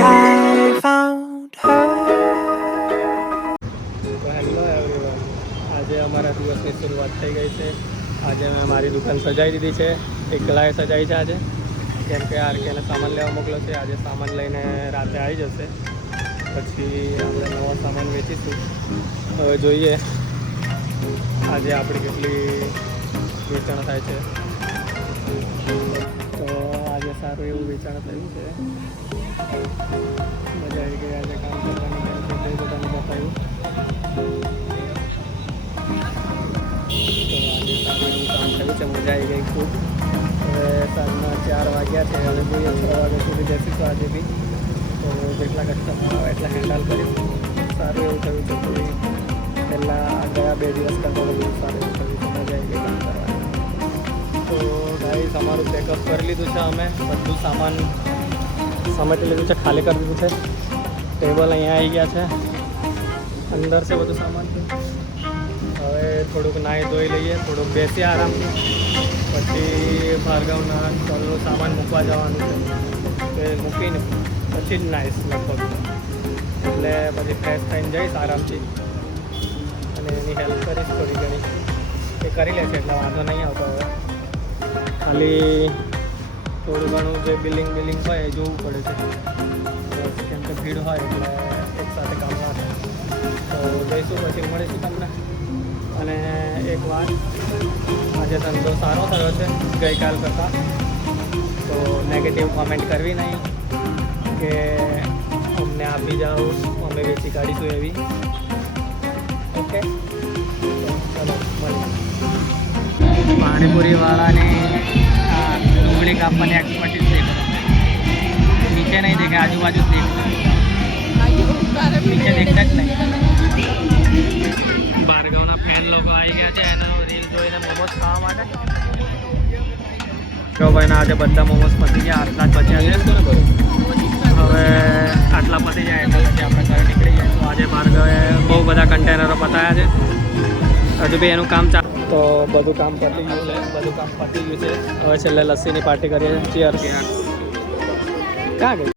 I found her. તો hello everyone, આજે અમારા દિવસની શરૂઆત થઈ ગઈ છે. આજે મેં મારી દુકાન સજાવી દીધી છે. એકલાએ સજાવી છે આજે, કેમ કે આરકેને સામાન લેવા મોકલો છે. આજે સામાન લઈને રાતે આવી જશે, પછી આપણે નવો સામાન વેચીશું. હવે જોઈએ આજે આપણી કેટલી વેચાણ થાય છે. તો આજે સારું એવું વેચાણ થયું છે. મજા આવી ગઈ આજે કામ કરવાની, કેમ કે બહુ બધાને બતાવ્યું. તો આજે સારું એવું કામ થયું છે, મજા આવી ગઈ ખૂબ. હવે સાંજના 4 વાગ્યા છે, હવે જોઈએ 6 વાગ્યા સુધી બેસીશું આજે બી. તો જેટલા કસ્ટમર આવે એટલા હેન્ડલ કરીશું. સારું એવું થયું છે. કોઈ પહેલાં ગયા 2 દિવસ કરતાં બધું સારું એવું થયું છે. મજા આવી ગઈ કામ કરવાની. તો ગાઈસ અમારું પેકઅપ કરી લીધું છે. અમે બધું સામાન સમેટી લીધું છે, ખાલી કરી દીધું છે. ટેબલ અહીંયા આવી ગયા છે, અંદર છે બધું સામાન. હવે થોડુંક નાહી ધોઈ લઈએ, થોડુંક બેસીએ આરામથી. પછી ભાર્ગવના સ્ટોલનું સામાન મૂકવા જવાનું છે, તે મૂકીને પછી જ નાહીશ લગભગ. એટલે પછી ફ્રેશ થઈને જઈશ આરામથી, અને એની હેલ્પ કરીશ થોડી ઘણી. એ કરી લેશે એટલે વાંધો નહીં આવતો. હવે ખાલી થોડું ઘણું જે બિલિંગ હોય એ જોવું પડે છે, કેમ કે ભીડ હોય એટલે એકસાથે કામ ના થાય. તો જઈશું, પછી મળીશું તમને. અને એક વાત, આજે ધંધો સારો થયો છે ગઈકાલ કરતાં. તો નેગેટિવ કોમેન્ટ કરવી નહીં કે અમને આપી જાઓ, અમે વેચી કાઢીશું એવી. ઓકે, ચલો મળીએ. પાણીપુરીવાળાની ડુંગળી કાપવાની એક્સપર્ટીસ દેખો. નીચે નહીં દેખે, આજુબાજુ જ દેખો, નીચે દેખતા જ નહીં. ભાર્ગવના ફેન લોકો આવી ગયા છે, એનો રીલ જોઈને મોમોસ ખાવા માટે. ભાઈના આજે બધા મોમોસ પતી ગયા, આટલા જ બચ્યા છે. હવે આટલા પતી જાય એટલે પછી આપણે ઘરે નીકળી જાય. તો આજે ભાર્ગવે બહુ બધા કન્ટેનરો પતાવ્યા છે, હજુ બી એનું કામ ચાલે. તો બધું કામ પતી ગયું છે, હવે છેલ્લે લસ્સીની પાર્ટી કરીએ છીએ. ચીયર્સ. ક્યાં ગઈ?